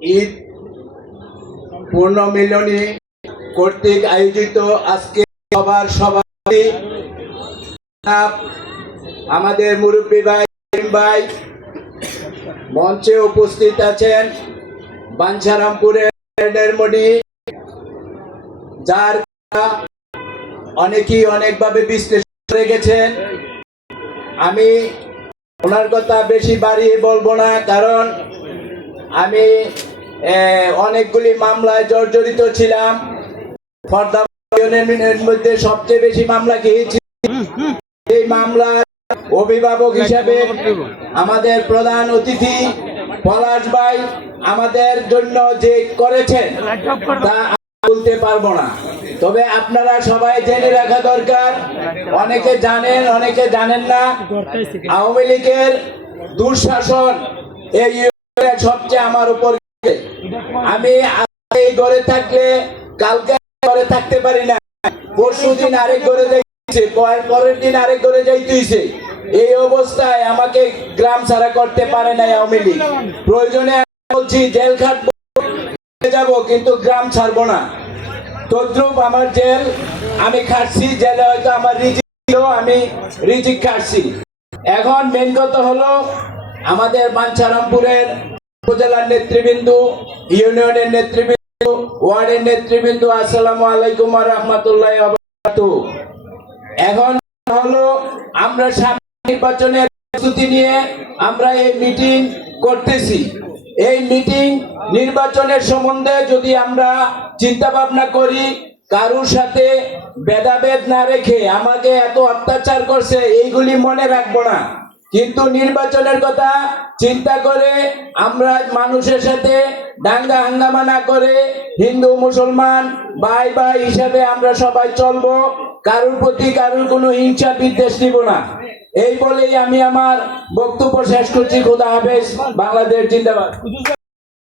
ঈদ পূর্ণমিলনী কর্তৃক আয়োজিত আজকে সবার সভাপতি আমাদের মুরব্বী ভাই ভাই মঞ্চে উপস্থিত আছেন বাঞ্ছারামপুরের মণি যার অনেকেই অনেকভাবে বিশ্লেষণ করে গেছেন। আমি ওনার কথা বেশি বাড়িয়ে বলব না, কারণ আমি অনেকগুলি মামলায় জর্জরিত ছিলাম। মধ্যে সবচেয়ে বেশি মামলা খেয়েছি এই মামলার অভিভাবক হিসাবে আমাদের প্রধান অতিথি পলাশ ভাই আমাদের জন্য যে করেছেন, তা বলতে পারব না। তবে আপনারা সবাই জেনে রাখা দরকার, অনেকে জানেন অনেকে জানেন না, আওয়ামী লীগের দুঃশাসন এই সবচেয়ে আমার উপর আমি এই ঘরে থাকলে কালকে ঘরে থাকতে পারি না। পরশু দিন আরেক ঘরে যাইতেছে, পরের দিন আরেক ঘরে যাইতেছে। এই অবস্থায় আমাকে গ্রাম ছাড়া করতে পারে না আওয়ামী লীগ। প্রয়োজনে বলছি, জেল খাটবো যাব, কিন্তু গ্রাম ছাড়বো না। তদ্রুপ আমার জেল, আমি খাটছি, জেলে হয়তো আমার রিজিক আমি রিজিক খাটছি। এখন মেন কথা হলো আমাদের বাঞ্ছারামপুরের উপজেলার নেতৃবৃন্দ, ইউনিয়নের নেতৃবৃন্দ, ওয়ার্ডের নেতৃবৃন্দ, আসসালামু আলাইকুম রহমতুল্লাহ এখন হলো আমরা সামনে নির্বাচনের প্রস্তুতি নিয়ে আমরা এই মিটিং করতেছি। এই মিটিং নির্বাচনের সম্বন্ধে যদি আমরা চিন্তা ভাবনা করি, কারুর সাথে ভেদাভেদ না রেখে আমাকে এত অত্যাচার করছে, এইগুলি মনে রাখব না। কিন্তু নির্বাচনের কথা চিন্তা করে আমরা মানুষের সাথে দাঙ্গা হাঙ্গামা না করে হিন্দু, মুসলমান, ভাই ভাই হিসাবে আমরা সবাই চলব। কারোর প্রতি কারোর কোনো হিংসা, বিদ্বেষ নিব না। এই বলেই আমি আমার বক্তব্য শেষ করছি। খোদা হাফেজ। বাংলাদেশ জিন্দাবাদ।